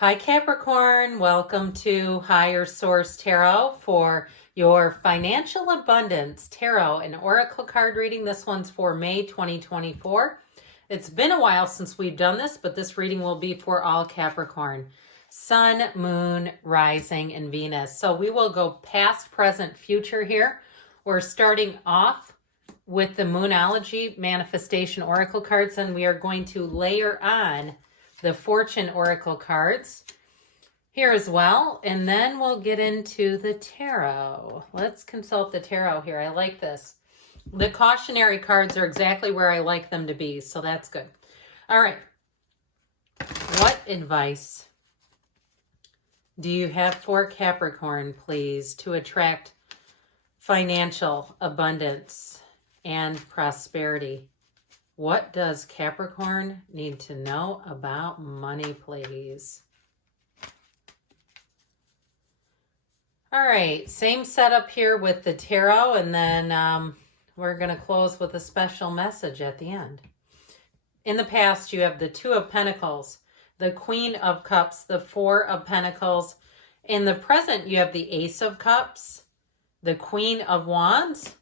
Hi Capricorn, welcome to Higher Source Tarot for your Financial Abundance Tarot and Oracle card reading. This one's for May 2024. It's been a while since we've done this, but this reading will be for all Capricorn. Sun, Moon, Rising, and Venus. So we will go past, present, future here. We're starting off with the Moonology Manifestation Oracle cards, and we are going to layer on the Fortune Oracle cards here as well, and then we'll get into the tarot. Let's consult the tarot here. I like this. The cautionary cards are exactly where I like them to be, so that's good. All right. What advice do you have for Capricorn, please, to attract financial abundance and prosperity? What does Capricorn need to know about money, please? All right, same setup here with the tarot, and then we're going to close with a special message at the end. In the past, you have the Two of Pentacles, the Queen of Cups, the Four of Pentacles. In the present, you have the Ace of Cups, the Queen of Wands,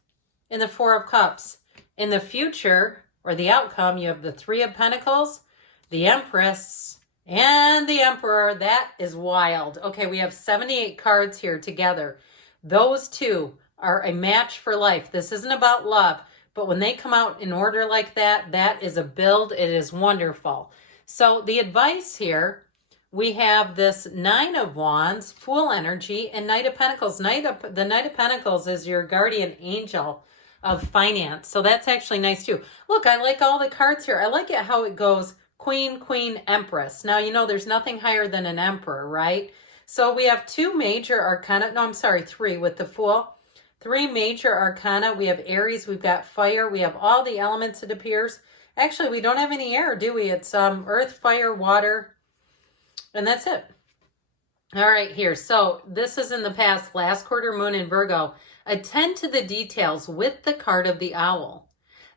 and the Four of Cups. In the future, or the outcome, you have the Three of Pentacles, the Empress, and the Emperor. That is wild. Okay, we have 78 cards here together. Those two are a match for life. This isn't about love, but when they come out in order like that, that is a build. It is wonderful. So the advice here, we have this Nine of Wands, Fool energy, and Knight of Pentacles. The Knight of Pentacles is your guardian angel of finance. So that's actually nice too. Look, I like all the cards here. I like it how it goes Queen, Queen, Empress. Now, you know, there's nothing higher than an Emperor, right? So we have two major arcana. No, I'm sorry, three with the Fool. Three major arcana. We have Aries, we've got fire, we have all the elements, it appears. Actually, we don't have any air, do we? It's earth, fire, water, and that's it. All right, here. So this is in the past, last quarter moon in Virgo. Attend to the details with the card of the owl.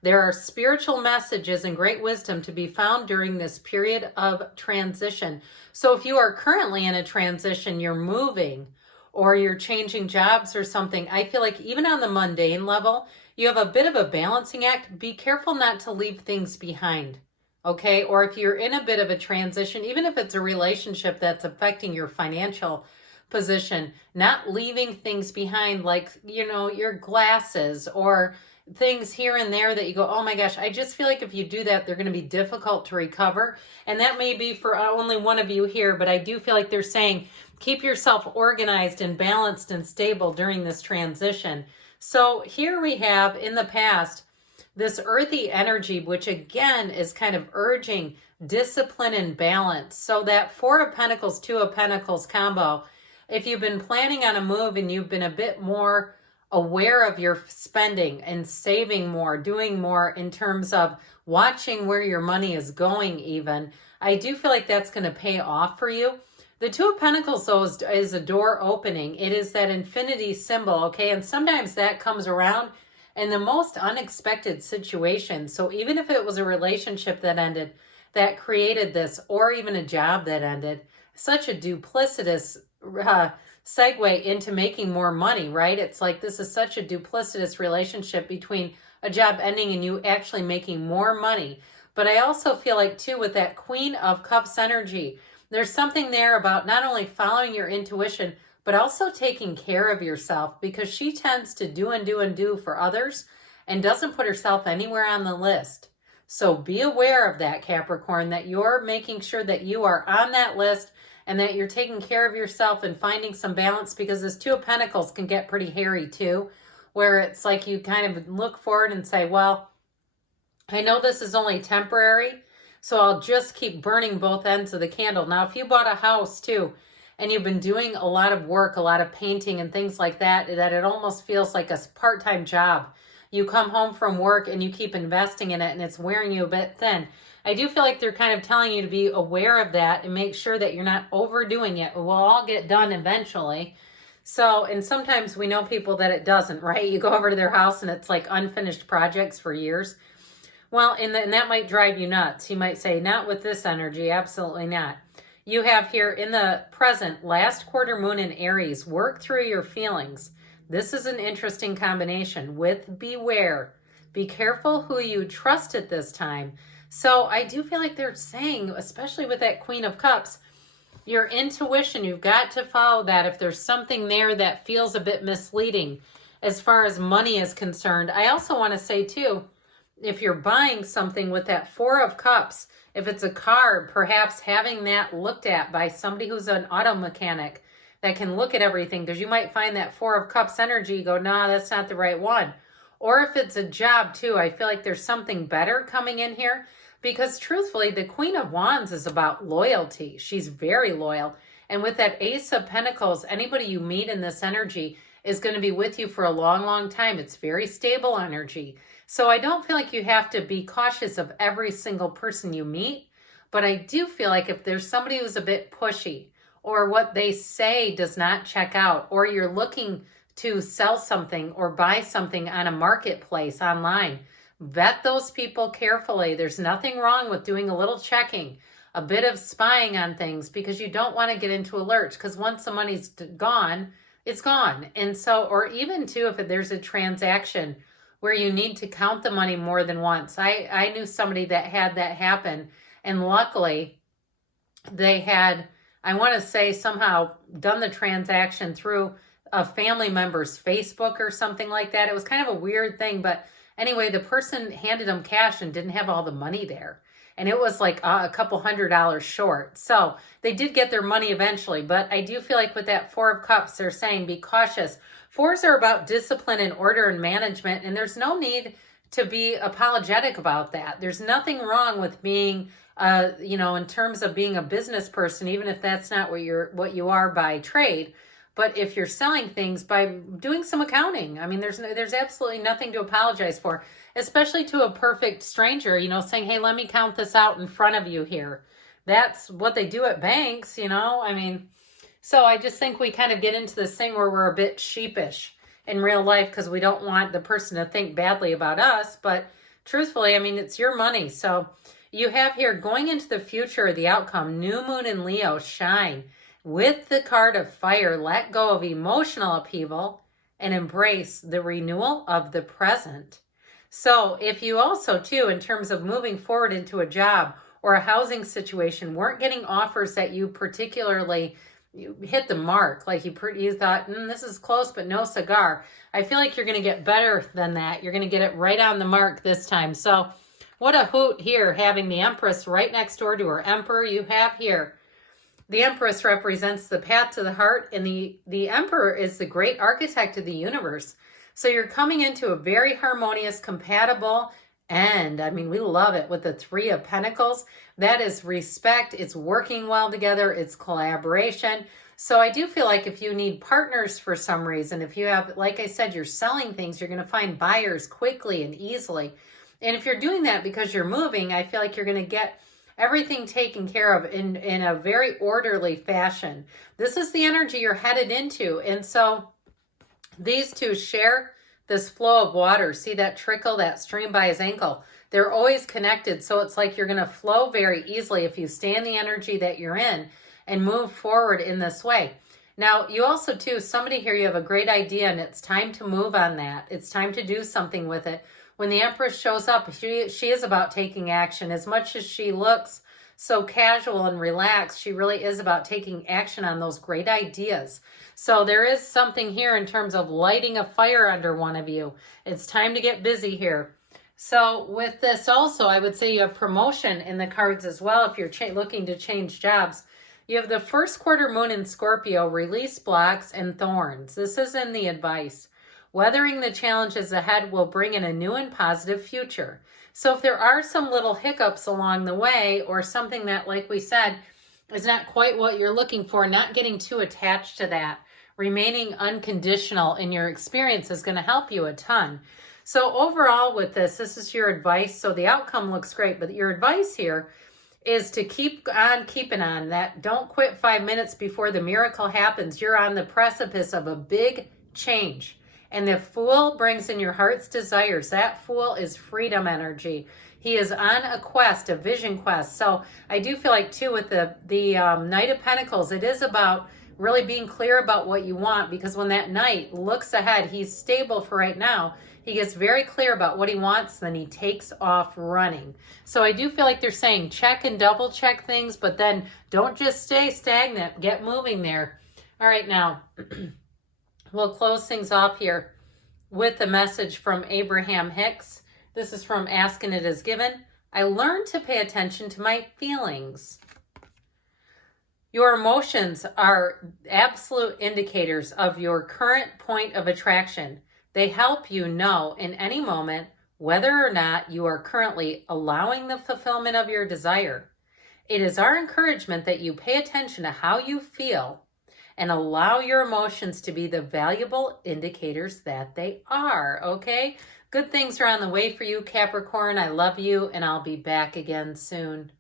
There are spiritual messages and great wisdom to be found during this period of transition. So if you are currently in a transition, you're moving or you're changing jobs or something, I feel like even on the mundane level, you have a bit of a balancing act. Be careful not to leave things behind, okay? Or if you're in a bit of a transition, even if it's a relationship that's affecting your financial position, not leaving things behind, like, you know, your glasses or things here and there that you go, oh my gosh, I just feel like if you do that, they're going to be difficult to recover. And that may be for only one of you here, but I do feel like they're saying, keep yourself organized and balanced and stable during this transition. So here we have in the past, this earthy energy, which again is kind of urging discipline and balance. So that Four of Pentacles, Two of Pentacles combo, if you've been planning on a move and you've been a bit more aware of your spending and saving more, doing more in terms of watching where your money is going even, I do feel like that's going to pay off for you. The Two of Pentacles, though, is a door opening. It is that infinity symbol, okay? And sometimes that comes around in the most unexpected situations. So even if it was a relationship that ended, that created this, or even a job that ended, such a duplicitous segue into making more money, right? It's like this is such a duplicitous relationship between a job ending and you actually making more money. But I also feel like too, with that Queen of Cups energy, there's something there about not only following your intuition, but also taking care of yourself, because she tends to do and do and do for others and doesn't put herself anywhere on the list. So be aware of that, Capricorn, that you're making sure that you are on that list and that you're taking care of yourself and finding some balance, because this Two of Pentacles can get pretty hairy too, where it's like you kind of look forward and say, well, I know this is only temporary, so I'll just keep burning both ends of the candle. Now, if you bought a house too, and you've been doing a lot of work, a lot of painting and things like that, that it almost feels like a part-time job. You come home from work and you keep investing in it and it's wearing you a bit thin. I do feel like they're kind of telling you to be aware of that and make sure that you're not overdoing it. It will all get done eventually. So, and sometimes we know people that it doesn't, right? You go over to their house and it's like unfinished projects for years. Well, and that might drive you nuts. You might say, not with this energy, absolutely not. You have here in the present, last quarter moon in Aries, work through your feelings. This is an interesting combination with beware. Be careful who you trust at this time. So I do feel like they're saying, especially with that Queen of Cups, your intuition, you've got to follow that. If there's something there that feels a bit misleading as far as money is concerned. I also want to say too, if you're buying something with that Four of Cups, if it's a car, perhaps having that looked at by somebody who's an auto mechanic that can look at everything, because you might find that Four of Cups energy, go, nah, that's not the right one. Or if it's a job too, I feel like there's something better coming in here, because truthfully, the Queen of Wands is about loyalty. She's very loyal. And with that Ace of Pentacles, anybody you meet in this energy is going to be with you for a long, long time. It's very stable energy. So I don't feel like you have to be cautious of every single person you meet, but I do feel like if there's somebody who's a bit pushy, or what they say does not check out, or you're looking to sell something or buy something on a marketplace online, vet those people carefully. There's nothing wrong with doing a little checking, a bit of spying on things, because you don't want to get into a lurch, because once the money's gone, it's gone. And so, or even too, if there's a transaction where you need to count the money more than once. I knew somebody that had that happen, and luckily they had, I want to say, somehow done the transaction through a family member's Facebook or something like that. It was kind of a weird thing, but anyway, the person handed them cash and didn't have all the money there. And it was like a couple $100 short. So they did get their money eventually. But I do feel like with that Four of Cups, they're saying be cautious. Fours are about discipline and order and management. And there's no need to be apologetic about that. There's nothing wrong with being, in terms of being a business person, even if that's not what you are by trade. But if you're selling things, by doing some accounting, I mean, there's absolutely nothing to apologize for, especially to a perfect stranger, saying, hey, let me count this out in front of you here. That's what they do at banks, I mean, so I just think we kind of get into this thing where we're a bit sheepish in real life because we don't want the person to think badly about us. But truthfully, I mean, it's your money. So you have here going into the future, the outcome, new moon in Leo, shine. With the card of fire, let go of emotional upheaval and embrace the renewal of the present. So if you also, too, in terms of moving forward into a job or a housing situation, weren't getting offers that you particularly hit the mark, like you thought, this is close, but no cigar. I feel like you're going to get better than that. You're going to get it right on the mark this time. So what a hoot here, having the Empress right next door to her Emperor. You have here, the Empress represents the path to the heart, and the Emperor is the great architect of the universe. So you're coming into a very harmonious, compatible end. I mean, we love it with the Three of Pentacles. That is respect. It's working well together. It's collaboration. So I do feel like if you need partners for some reason, if you have, like I said, you're selling things, you're going to find buyers quickly and easily. And if you're doing that because you're moving, I feel like you're going to get everything taken care of in a very orderly fashion. This is the energy you're headed into. And so these two share this flow of water. See that trickle, that stream by his ankle? They're always connected. So it's like you're going to flow very easily if you stay in the energy that you're in and move forward in this way. Now, you also, too, somebody here, you have a great idea and it's time to move on that. It's time to do something with it. When the Empress shows up, she is about taking action. As much as she looks so casual and relaxed, she really is about taking action on those great ideas. So there is something here in terms of lighting a fire under one of you. It's time to get busy here. So with this also, I would say you have promotion in the cards as well if you're looking to change jobs. You have the first quarter moon in Scorpio, release blocks and thorns. This is in the advice. Weathering the challenges ahead will bring in a new and positive future. So if there are some little hiccups along the way or something that, like we said, is not quite what you're looking for, not getting too attached to that, remaining unconditional in your experience is going to help you a ton. So overall with this is your advice. So the outcome looks great, but your advice here is to keep on keeping on. That don't quit 5 minutes before the miracle happens. You're on the precipice of a big change. And the Fool brings in your heart's desires. That Fool is freedom energy. He is on a quest, a vision quest. So I do feel like too with the Knight of Pentacles, it is about really being clear about what you want, because when that Knight looks ahead, he's stable for right now. He gets very clear about what he wants, then he takes off running. So I do feel like they're saying check and double check things, but then don't just stay stagnant. Get moving there. All right, now we'll close things off here with a message from Abraham Hicks. This is from Ask and It Is Given. I learned to pay attention to my feelings. Your emotions are absolute indicators of your current point of attraction. They help you know in any moment whether or not you are currently allowing the fulfillment of your desire. It is our encouragement that you pay attention to how you feel and allow your emotions to be the valuable indicators that they are, okay? Good things are on the way for you, Capricorn. I love you, and I'll be back again soon.